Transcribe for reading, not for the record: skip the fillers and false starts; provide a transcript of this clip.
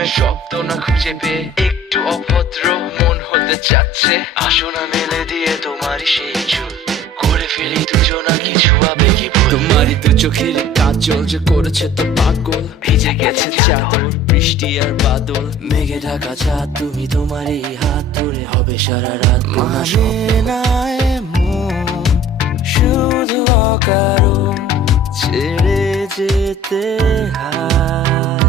প্রেমের শব্দ না খুঁজে পেয়ে একটু অভদ্র মন হতে চাচ্ছে। আসো না মেলে দিয়ে তোমারই সেই চুল, করে ফেলি দুজনা কিছু আবেগী ভুল। তোমারই দু চোখের কাজল যে করেছে তো পাগল, ভিজে গেছে চাদর বৃষ্টি আর বাদল। মেঘে ঢাকা চাঁদ তুমি তোমারই হাত ধরে হবে সারা রাত। মানে না এমন শুধু অকারণ ছেড়ে যেতে হয়।